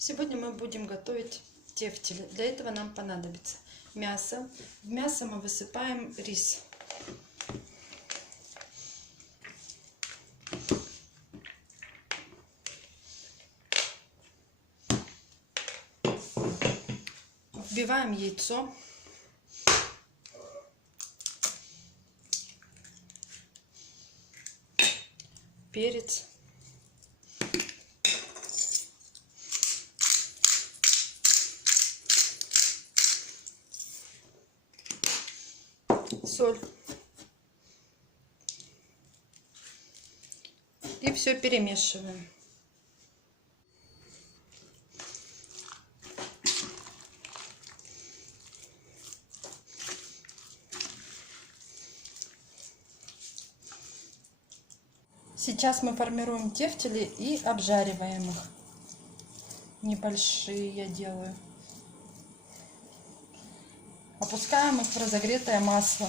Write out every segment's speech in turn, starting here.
Сегодня мы будем готовить тефтели. Для этого нам понадобится мясо. В мясо мы высыпаем рис. Вбиваем яйцо. Перец. Соль. И все перемешиваем. Сейчас мы формируем тефтели и обжариваем их. Небольшие я делаю. Опускаем их в разогретое масло.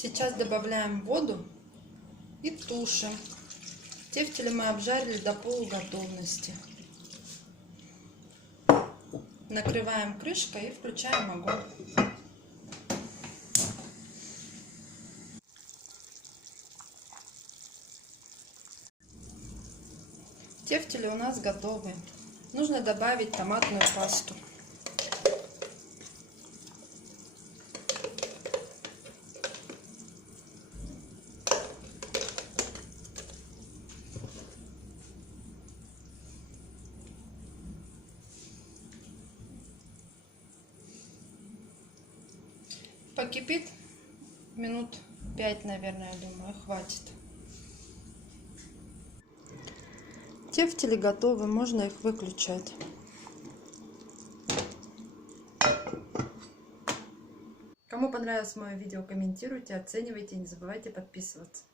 Сейчас добавляем воду и тушим. Тефтели мы обжарили до полуготовности. Накрываем крышкой и включаем огонь. Тефтели у нас готовы. Нужно добавить томатную пасту. Покипит минут 5, наверное, я думаю, хватит. Тефтели готовы, можно их выключать. Кому понравилось мое видео, комментируйте, оценивайте, не забывайте подписываться.